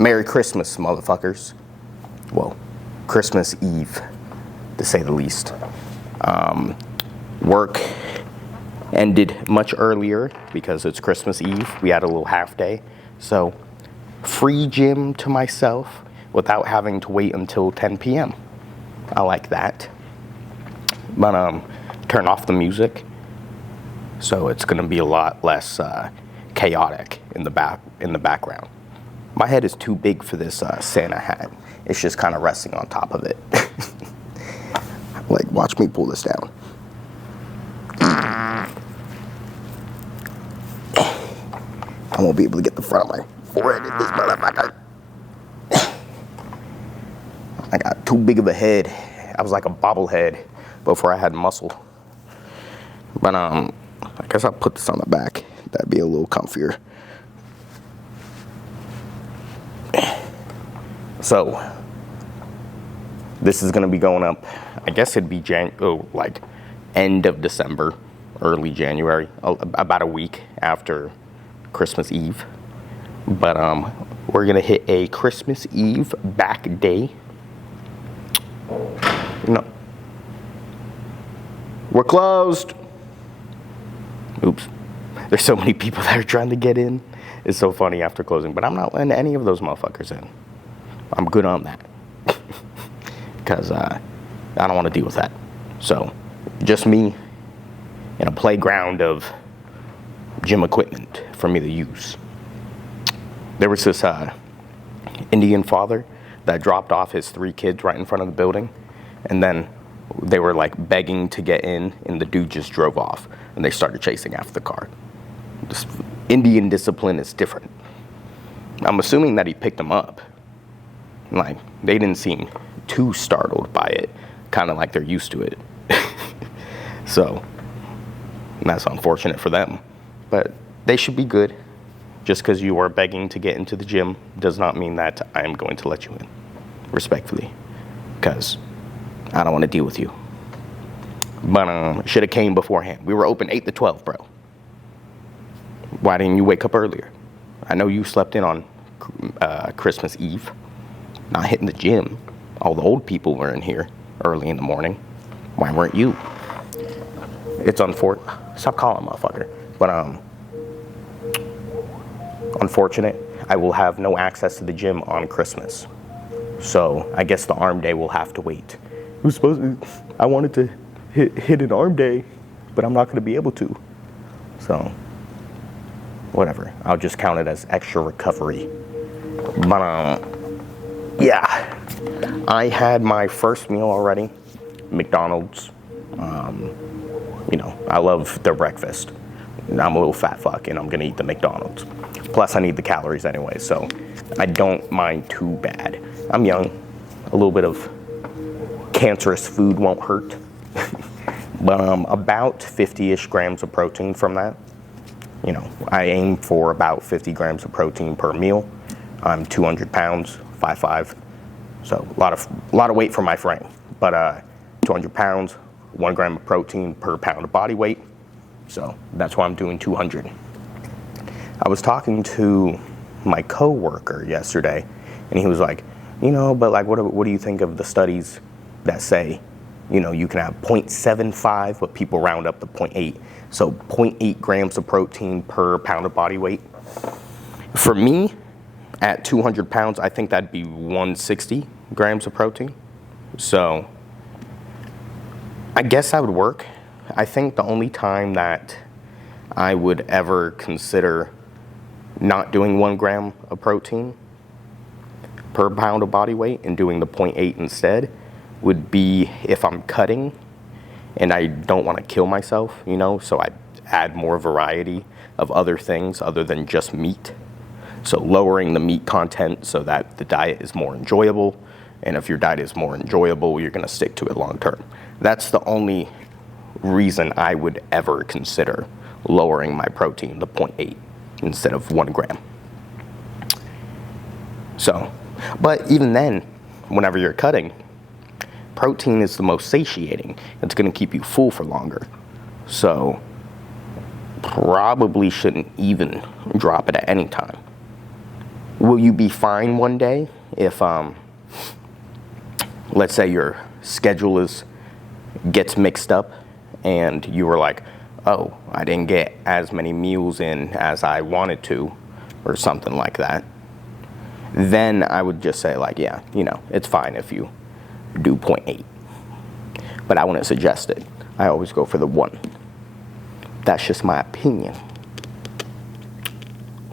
Merry Christmas, motherfuckers. Well, Christmas Eve, to say the least. Work ended much earlier because it's Christmas Eve. We had a little half day. So, free gym to myself without having to wait until 10 p.m. I like that. But, turn off the music. So it's going to be a lot less chaotic in the background. My head is too big for this Santa hat. It's just kind of resting on top of it. Like, watch me pull this down. I won't be able to get the front of my forehead in this motherfucker. I got too big of a head. I was like a bobblehead before I had muscle. But I guess I'll put this on the back. That'd be a little comfier. So, this is going to be going up, I guess it'd be like end of December, early January, about a week after Christmas Eve. But we're going to hit a Christmas Eve back day. No. We're closed. Oops. There's so many people that are trying to get in. It's so funny after closing. But I'm not letting any of those motherfuckers in. I'm good on that. Because I don't want to deal with that. So, just me in a playground of gym equipment for me to use. There was this Indian father that dropped off his 3 kids right in front of the building. And then they were like begging to get in, and the dude just drove off. And they started chasing after the car. This Indian discipline is different. I'm assuming that he picked them up. Like, they didn't seem too startled by it. Kind of like they're used to it. So, that's unfortunate for them. But they should be good. Just because you are begging to get into the gym does not mean that I am going to let you in. Respectfully. Because I don't want to deal with you. But should have came beforehand. We were open 8 to 12, bro. Why didn't you wake up earlier? I know you slept in on Christmas Eve. Not hitting the gym. All the old people were in here early in the morning. Why weren't you? It's unfortunate. Stop calling, motherfucker. But unfortunate. I will have no access to the gym on Christmas. So I guess the arm day will have to wait. I wanted to hit an arm day, but I'm not going to be able to. So, whatever. I'll just count it as extra recovery. But, yeah. I had my first meal already. McDonald's. You know, I love their breakfast. I'm a little fat fuck, and I'm going to eat the McDonald's. Plus, I need the calories anyway, so I don't mind too bad. I'm young. A little bit of cancerous food won't hurt. But about 50-ish grams of protein from that. You know, I aim for about 50 grams of protein per meal. I'm 200 pounds, 5'5". So a lot of weight for my frame. But 200 pounds, 1 gram of protein per pound of body weight. So that's why I'm doing 200. I was talking to my coworker yesterday, and he was like, you know, but like, what do you think of the studies that say, you know, you can have 0.75, but people round up to 0.8. So 0.8 grams of protein per pound of body weight. For me, at 200 pounds, I think that'd be 160 grams of protein. So I guess that would work. I think the only time that I would ever consider not doing 1 gram of protein per pound of body weight and doing the 0.8 instead would be if I'm cutting and I don't want to kill myself, you know, so I add more variety of other things other than just meat. So lowering the meat content so that the diet is more enjoyable, and if your diet is more enjoyable, you're going to stick to it long term. That's the only reason I would ever consider lowering my protein to 0.8 instead of 1 gram. So, but even then, whenever you're cutting, protein is the most satiating. It's going to keep you full for longer. So, probably shouldn't even drop it at any time. Will you be fine one day if, let's say your schedule gets mixed up and you were like, oh, I didn't get as many meals in as I wanted to, or something like that? Then I would just say, like, yeah, it's fine if you do 0.8. But I wouldn't suggest it. I always go for the 1. That's just my opinion.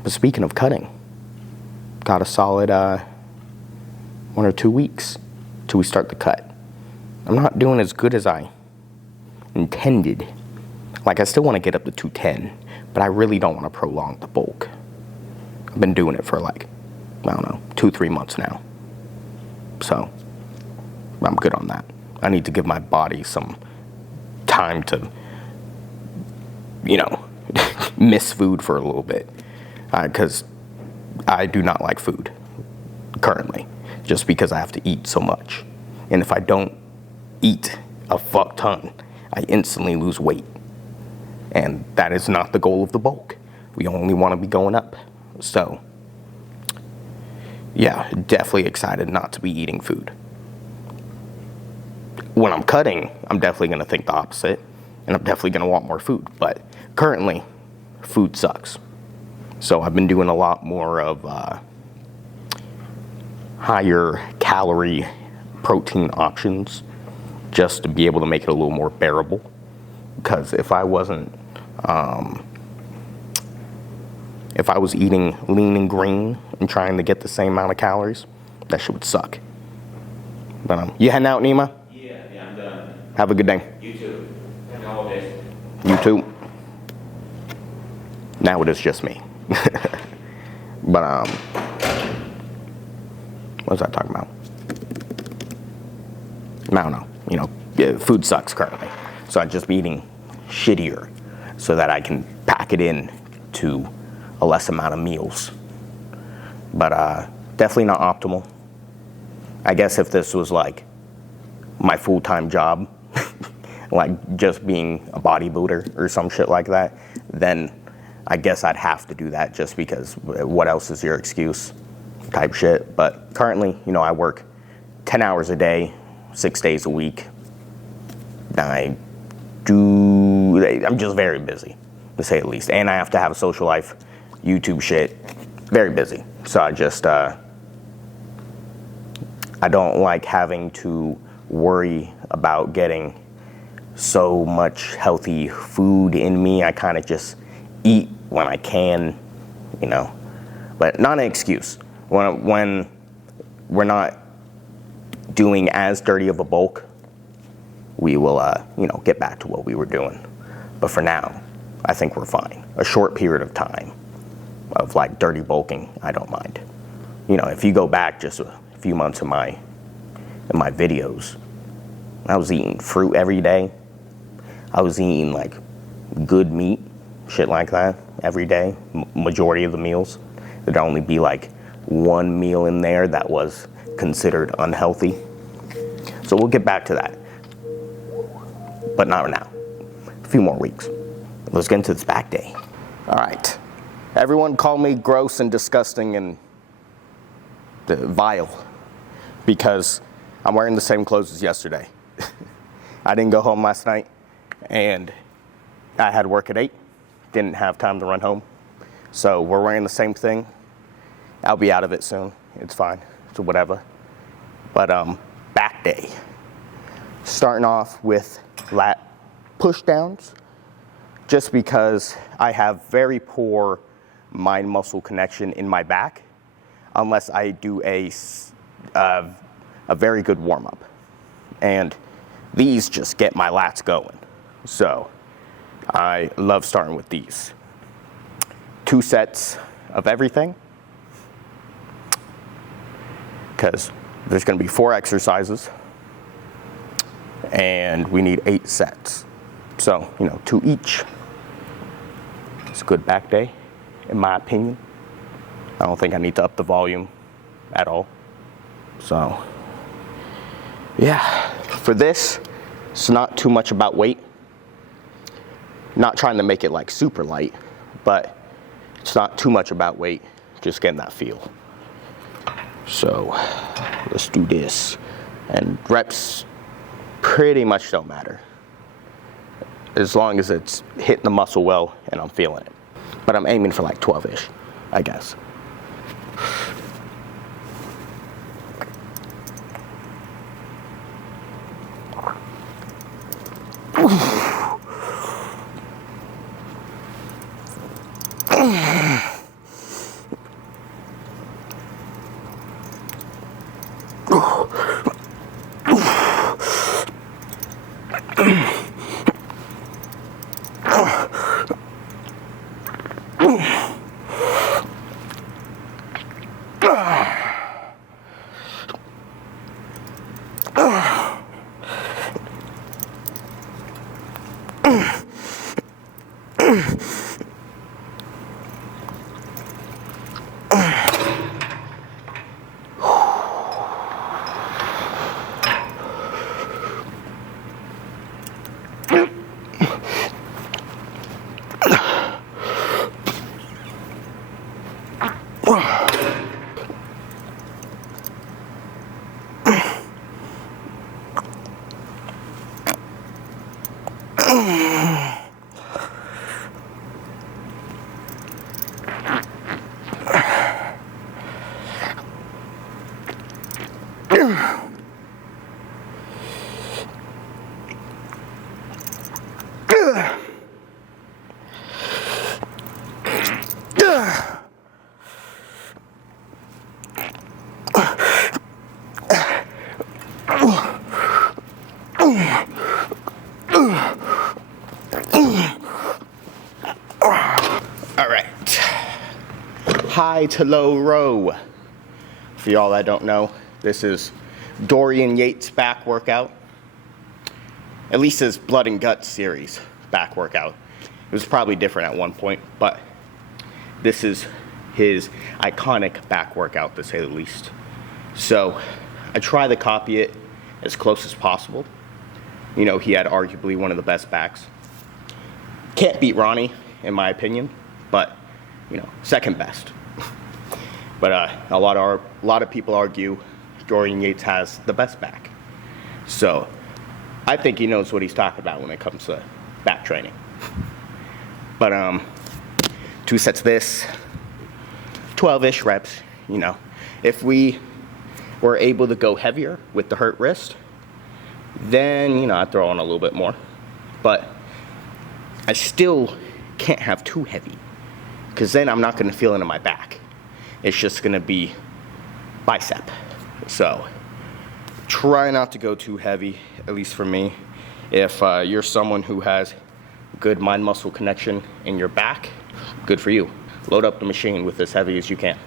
But speaking of cutting, got a solid 1 or 2 weeks till we start the cut. I'm not doing as good as I intended. Like, I still want to get up to 210, but I really don't want to prolong the bulk. I've been doing it for like, I don't know, 2-3 months now. So, I'm good on that. I need to give my body some time to, miss food for a little bit. Because I do not like food currently, just because I have to eat so much. And if I don't eat a fuck ton, I instantly lose weight. And that is not the goal of the bulk. We only want to be going up. So, yeah, definitely excited not to be eating food. When I'm cutting, I'm definitely going to think the opposite. And I'm definitely going to want more food. But currently, food sucks. So I've been doing a lot more of higher calorie protein options just to be able to make it a little more bearable. Because if I wasn't, if I was eating lean and green and trying to get the same amount of calories, that shit would suck. But you heading out, Nima? Yeah, I'm done. Have a good day. You too. Happy holidays. You too. Now it is just me. But what was I talking about? I don't know. Food sucks currently, so I'd just be eating shittier so that I can pack it in to a less amount of meals. But definitely not optimal. I guess if this was like my full-time job, like just being a bodybuilder or some shit like that, then I guess I'd have to do that just because what else is your excuse type shit. But currently, I work 10 hours a day, 6 days a week. I'm just very busy, to say the least. And I have to have a social life, YouTube shit, very busy. So I don't like having to worry about getting so much healthy food in me. I kind of just eat when I can, but not an excuse. When we're not doing as dirty of a bulk, we will, get back to what we were doing. But for now, I think we're fine. A short period of time of like dirty bulking, I don't mind. If you go back just a few months in my videos, I was eating fruit every day. I was eating like good meat, shit like that, every day, majority of the meals. There'd only be like one meal in there that was considered unhealthy. So we'll get back to that, but not now. A few more weeks. Let's get into this back day. All right. Everyone call me gross and disgusting and vile because I'm wearing the same clothes as yesterday. I didn't go home last night and I had work at 8. Didn't have time to run home. So we're wearing the same thing. I'll be out of it soon. It's fine. So whatever. But back day. Starting off with lat push downs, just because I have very poor mind muscle connection in my back unless I do a very good warm up. And these just get my lats going. So I love starting with these. 2 sets of everything, because there's going to be 4 exercises and we need 8 sets. So, 2 each. It's a good back day, in my opinion. I don't think I need to up the volume at all. So, yeah, for this, it's not too much about weight. Not trying to make it like super light, but it's not too much about weight, just getting that feel. So let's do this. And reps pretty much don't matter, as long as it's hitting the muscle well and I'm feeling it. But I'm aiming for like 12-ish, I guess. All right, high to low row. For y'all that don't know, this is Dorian Yates' back workout. At least his Blood and Guts series back workout. It was probably different at one point, but this is his iconic back workout, to say the least. So I try to copy it as close as possible. You know, he had arguably one of the best backs. Can't beat Ronnie, in my opinion, but, you know, second best. But a lot of people argue Dorian Yates has the best back. So I think he knows what he's talking about when it comes to back training. But 2 sets of this, 12-ish reps, you know. If we were able to go heavier with the hurt wrist, then, you know, I'd throw on a little bit more. But I still can't have too heavy, because then I'm not going to feel it in my back. It's just going to be bicep. So try not to go too heavy, at least for me. If you're someone who has good mind-muscle connection in your back, good for you. Load up the machine with as heavy as you can.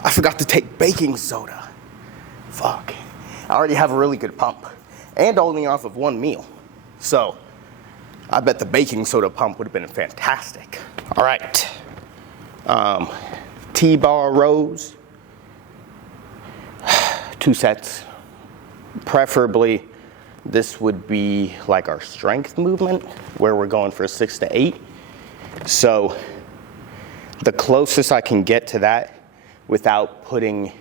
I forgot to take baking soda. Fuck. I already have a really good pump. and only off of one meal. So I bet the baking soda pump would have been fantastic. All right. T-bar rows, 2 sets. Preferably, this would be like our strength movement, where we're going for 6 to 8. So the closest I can get to that without putting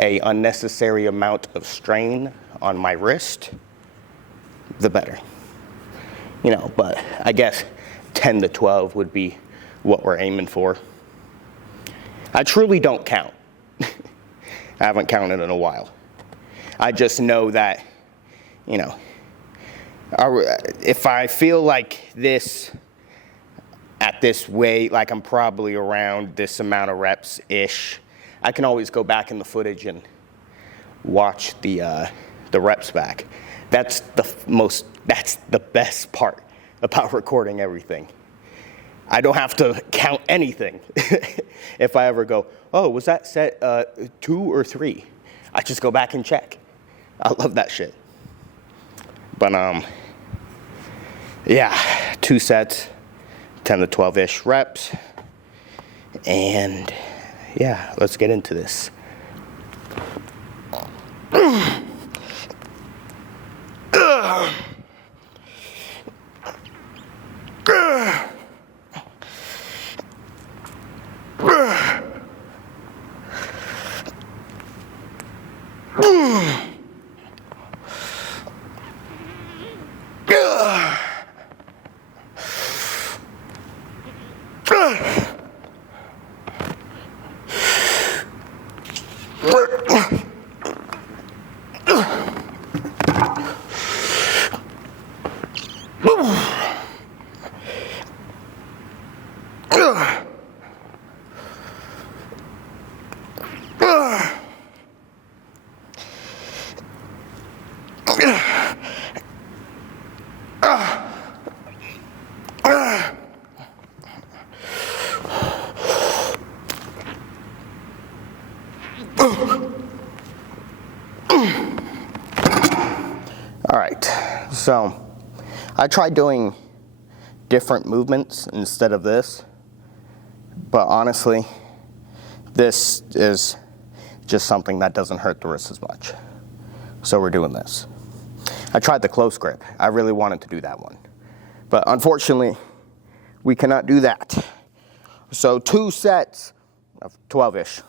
a unnecessary amount of strain on my wrist, the better. You know, but I guess 10 to 12 would be what we're aiming for. I truly don't count. I haven't counted in a while. I just know that, you know, if I feel like this, at this weight, like I'm probably around this amount of reps-ish, I can always go back in the footage and watch the reps back. That's the best part about recording everything. I don't have to count anything. If I ever go, oh, was that set 2 or 3? I just go back and check. I love that shit. But yeah, 2 sets, 10 to 12-ish reps. And yeah, let's get into this. All right, so I tried doing different movements instead of this, but honestly, this is just something that doesn't hurt the wrist as much. So we're doing this. I tried the close grip. I really wanted to do that one, but unfortunately, we cannot do that. So 2 sets of 12-ish.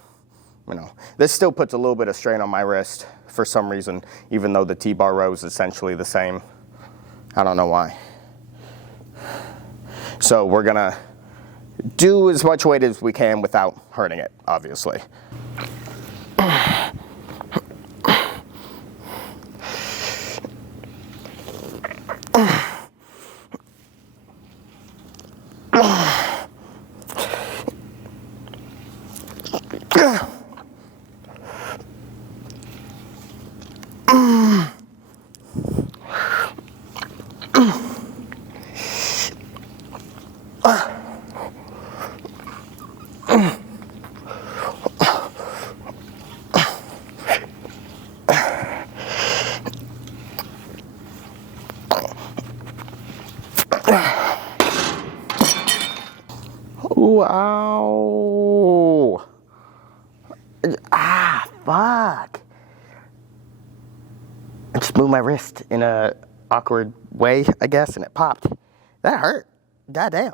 You know, this still puts a little bit of strain on my wrist for some reason, even though the T-bar row is essentially the same. I don't know why. So we're gonna do as much weight as we can without hurting it, obviously. Ooh, ow. Ah, fuck. I just moved my wrist in a awkward way, I guess, and it popped. That hurt. Goddamn.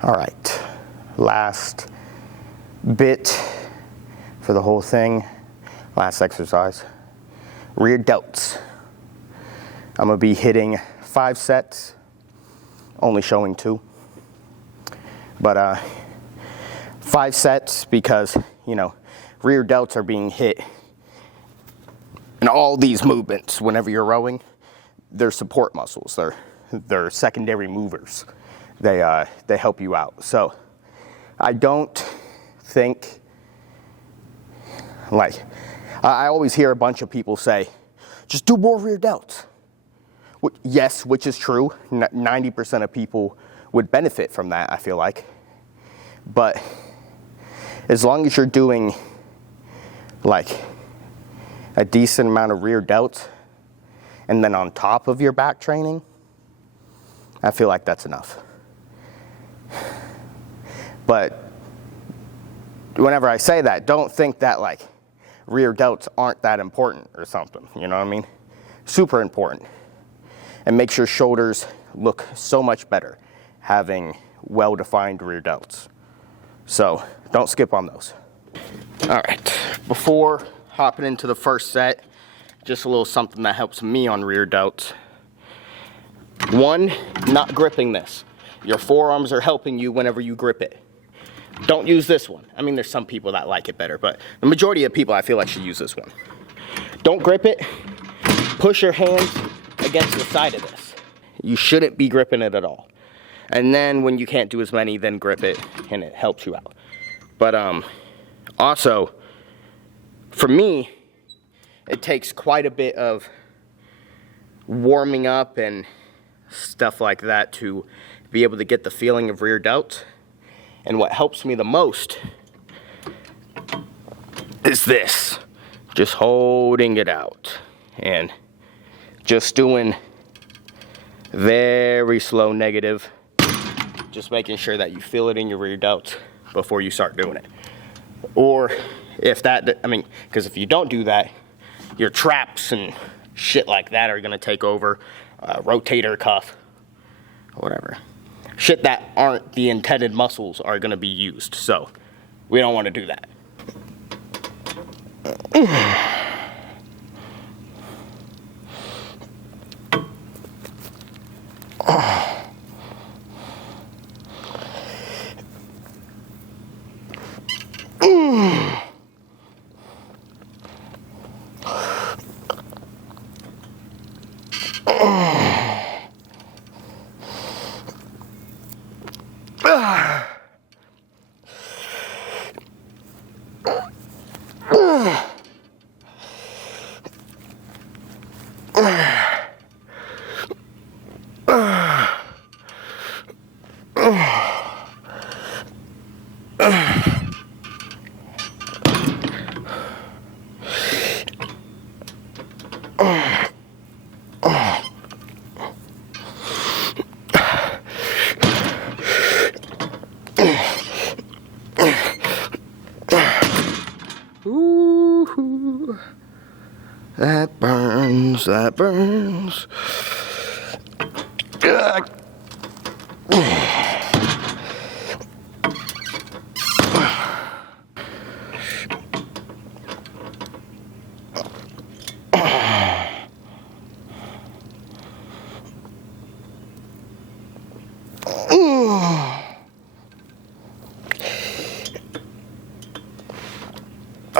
All right, last bit for the whole thing, last exercise, rear delts. I'm gonna be hitting 5 sets, only showing 2. But 5 sets because, you know, rear delts are being hit in all these movements whenever you're rowing. They're support muscles. They're secondary movers. They help you out. So I don't think, like, I always hear a bunch of people say, just do more rear delts. Yes, which is true. 90% of people would benefit from that, I feel like. But as long as you're doing like a decent amount of rear delts and then on top of your back training, I feel like that's enough. But whenever I say that, don't think that like rear delts aren't that important or something, you know what I mean? Super important. And makes your shoulders look so much better having well-defined rear delts. So don't skip on those. All right, before hopping into the first set, just a little something that helps me on rear delts. 1, not gripping this. Your forearms are helping you whenever you grip it. Don't use this one. I mean, there's some people that like it better, but the majority of people I feel like should use this one. Don't grip it. Push your hands against the side of this. You shouldn't be gripping it at all. And then when you can't do as many, then grip it and it helps you out. But also, for me, it takes quite a bit of warming up and stuff like that to be able to get the feeling of rear delts. And what helps me the most is this. Just holding it out and just doing very slow negative. Just making sure that you feel it in your rear delts before you start doing it. Or if that, I mean, because if you don't do that, your traps and shit like that are gonna take over, rotator cuff, whatever. Shit that aren't the intended muscles are gonna be used, so we don't wanna do that. Ooh, that burns, that burns.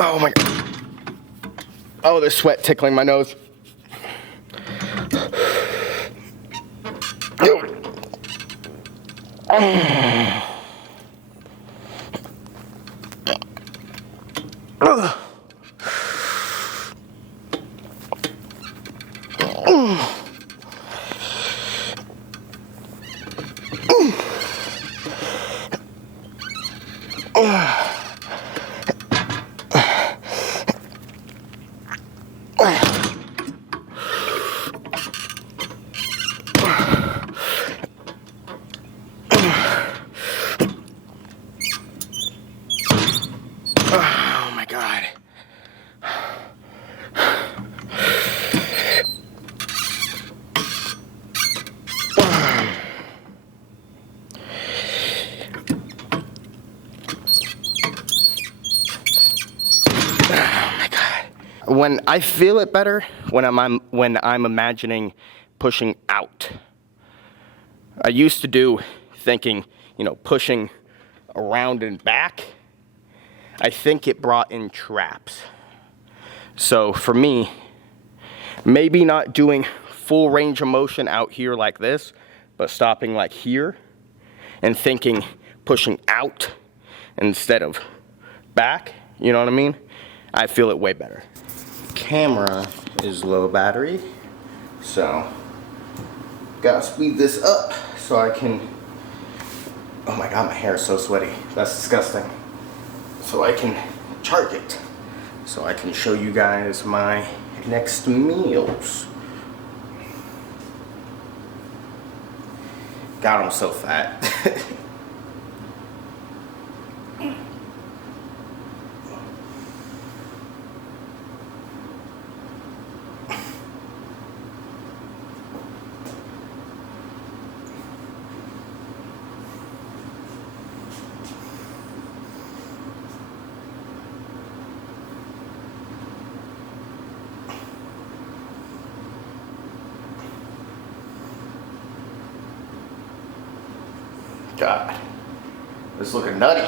Oh my God. Oh, there's sweat tickling my nose. Oh my God. When I feel it better, when I'm imagining pushing out. I used to do thinking, you know, pushing around and back, I think it brought in traps. So for me, maybe not doing full range of motion out here like this, but stopping like here and thinking pushing out instead of back, you know what I mean? I feel it way better. Camera is low battery, so gotta speed this up so I can, oh my god, my hair is so sweaty, that's disgusting. So I can charge it, so I can show you guys my next meals. God, I'm so fat. God, this is looking nutty.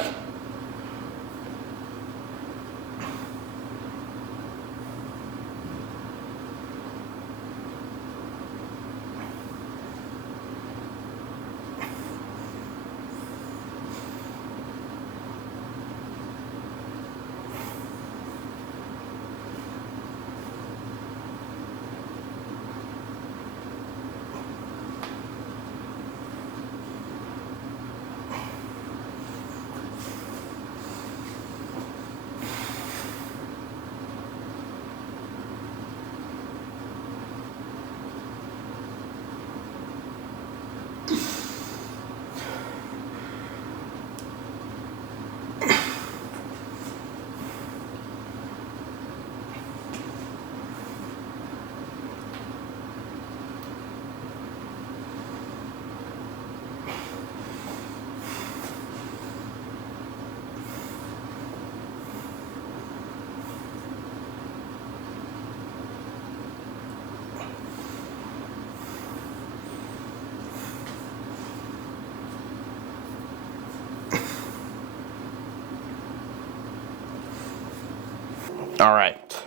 All right,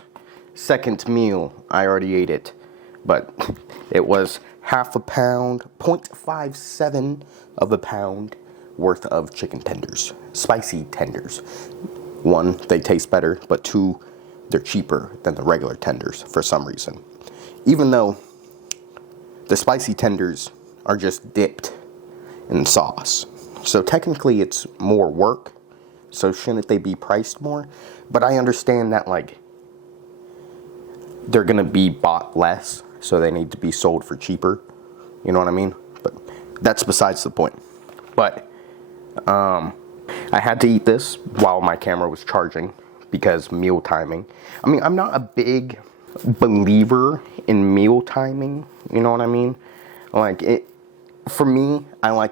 second meal, I already ate it, but it was half a pound, 0.57 of a pound worth of chicken tenders, spicy tenders. One, they taste better, but two, they're cheaper than the regular tenders for some reason. Even though the spicy tenders are just dipped in sauce. So technically it's more work, so shouldn't they be priced more? But I understand that, like, they're gonna be bought less, so they need to be sold for cheaper. You know what I mean? But that's besides the point. But I had to eat this while my camera was charging because meal timing. I mean, I'm not a big believer in meal timing. You know what I mean? Like, it, for me, I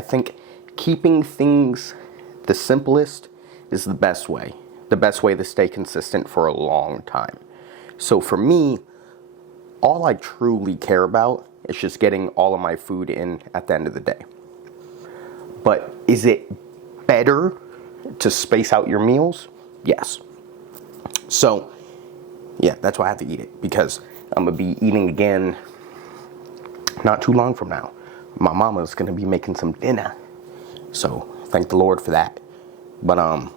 think keeping things the simplest is the best way. The best way to stay consistent for a long time. So for me, all I truly care about is just getting all of my food in at the end of the day. But is it better to space out your meals? Yes. So, yeah, that's why I have to eat it, because I'm gonna be eating again not too long from now. My mama's gonna be making some dinner. So, thank the Lord for that. But,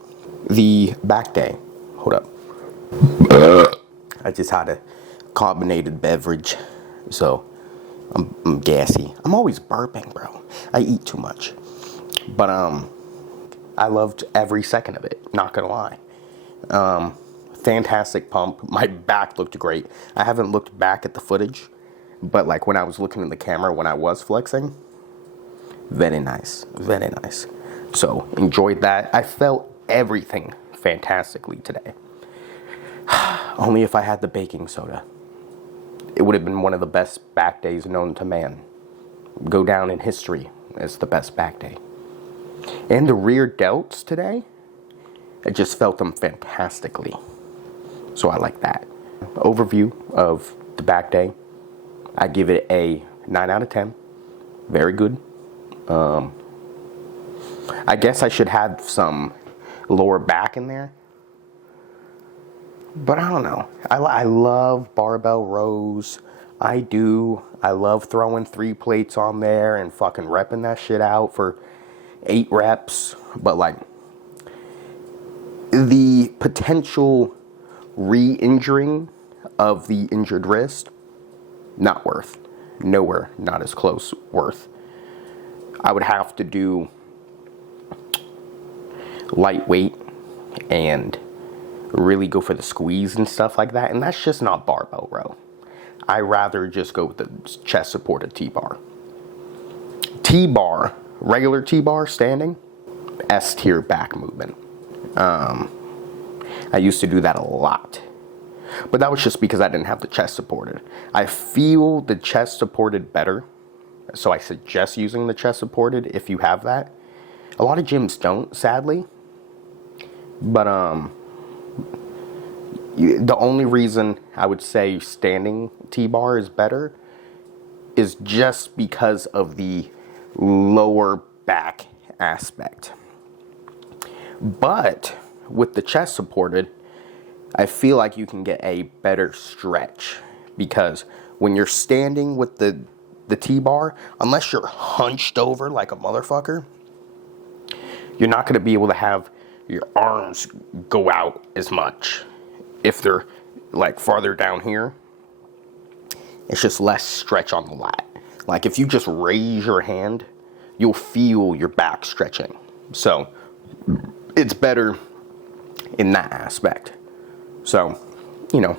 the back day, hold up. I just had a carbonated beverage, so I'm gassy. I'm always burping, bro. I eat too much. But, I loved every second of it, not gonna lie. Fantastic pump. My back looked great. I haven't looked back at the footage, but like when I was looking in the camera when I was flexing, very nice, very nice. So enjoyed that. I felt everything fantastically today. Only if I had the baking soda. It would have been one of the best back days known to man. Go down in history as the best back day. And the rear delts today, I just felt them fantastically. So I like that. Overview of the back day. I give it a 9 out of 10. Very good. I guess I should have some lower back in there. But I don't know. I love barbell rows. I do. I love throwing 3 plates on there and fucking repping that shit out for 8 reps. But like, the potential re-injuring of the injured wrist, not worth. Nowhere, not as close worth. I would have to do lightweight and really go for the squeeze and stuff like that, and that's just not barbell row. I rather just go with the chest supported T-bar. T-bar, regular T-bar standing, S tier back movement. I used to do that a lot, but that was just because I didn't have the chest supported. I feel the chest supported better, so I suggest using the chest supported if you have that. A lot of gyms don't, sadly, but the only reason I would say standing T-bar is better is just because of the lower back aspect. But with the chest supported, I feel like you can get a better stretch, because when you're standing with the T-bar, unless you're hunched over like a motherfucker, you're not going to be able to have your arms go out as much. If they're like farther down here, it's just less stretch on the lat. Like if you just raise your hand, you'll feel your back stretching. So it's better in that aspect. So, you know,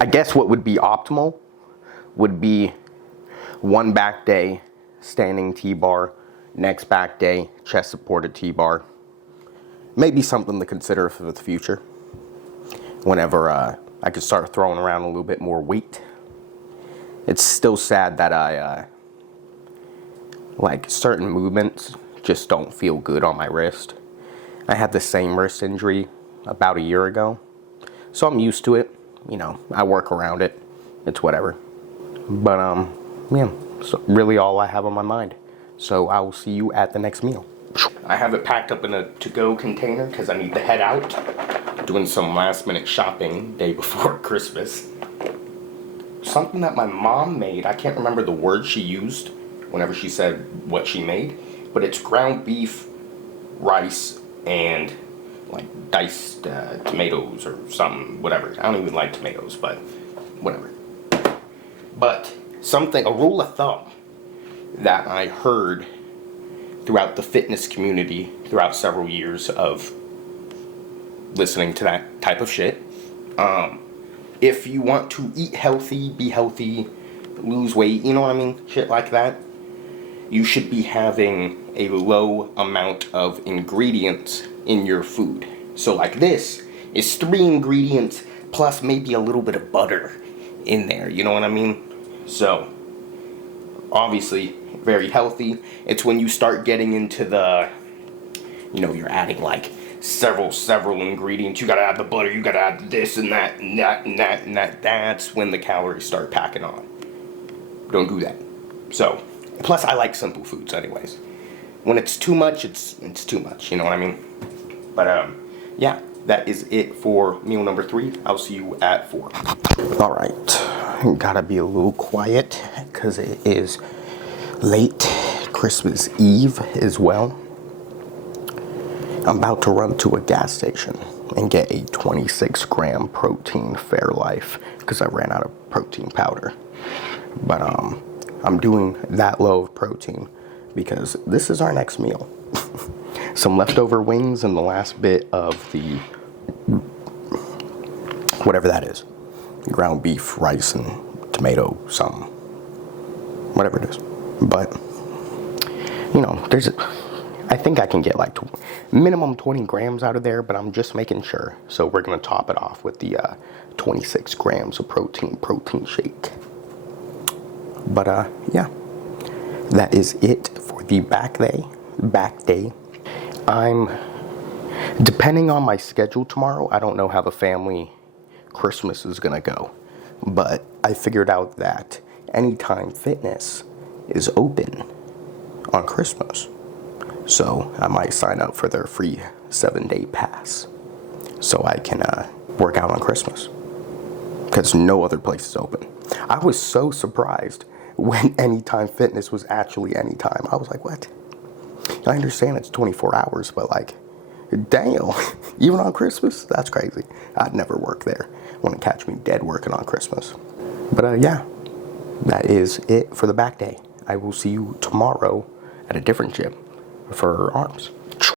I guess what would be optimal would be one back day standing T-bar, next back day chest supported T-bar. Maybe something to consider for the future, whenever I could start throwing around a little bit more weight. It's still sad that I like certain movements just don't feel good on my wrist. I had the same wrist injury about a year ago, so I'm used to it. You know, I work around it. It's whatever. But yeah, so really all I have on my mind. So I will see you at the next meal. I have it packed up in a to-go container because I need to head out. Doing some last-minute shopping day before Christmas. Something that my mom made, I can't remember the word she used whenever she said what she made, but it's ground beef, rice, and like diced tomatoes or something, whatever. I don't even like tomatoes, but whatever. But something, a rule of thumb that I heard throughout the fitness community throughout several years of listening to that type of shit. If you want to eat healthy, be healthy, lose weight, you know what I mean? Shit like that. You should be having a low amount of ingredients in your food. So like this is 3 ingredients plus maybe a little bit of butter in there, you know what I mean? So obviously very healthy. It's when you start getting into the, you know, you're adding like several ingredients. You gotta add the butter, you gotta add this and that and that and that and that. That's when the calories start packing on. Don't do that. So, plus I like simple foods anyways. When it's too much, it's too much, you know what I mean? But yeah, that is it for meal number 3. I'll see you at 4. Alright, gotta be a little quiet because it is late Christmas Eve as well. I'm about to run to a gas station and get a 26 gram protein Fairlife because I ran out of protein powder. But I'm doing that low of protein because this is our next meal. Some leftover wings and the last bit of the whatever that is. Ground beef, rice, and tomato, something. Whatever it is. But, you know, I think I can get like minimum 20 grams out of there, but I'm just making sure. So we're going to top it off with the 26 grams of protein shake. But yeah, that is it for the back day. I'm, depending on my schedule tomorrow, I don't know how the family Christmas is going to go. But I figured out that Anytime Fitness is open on Christmas. So I might sign up for their free 7-day pass so I can work out on Christmas, because no other place is open. I was so surprised when Anytime Fitness was actually Anytime. I was like, what? I understand it's 24 hours, but like, damn, even on Christmas? That's crazy. I'd never work there. Want to catch me dead working on Christmas. But yeah, that is it for the back day. I will see you tomorrow at a different gym for arms.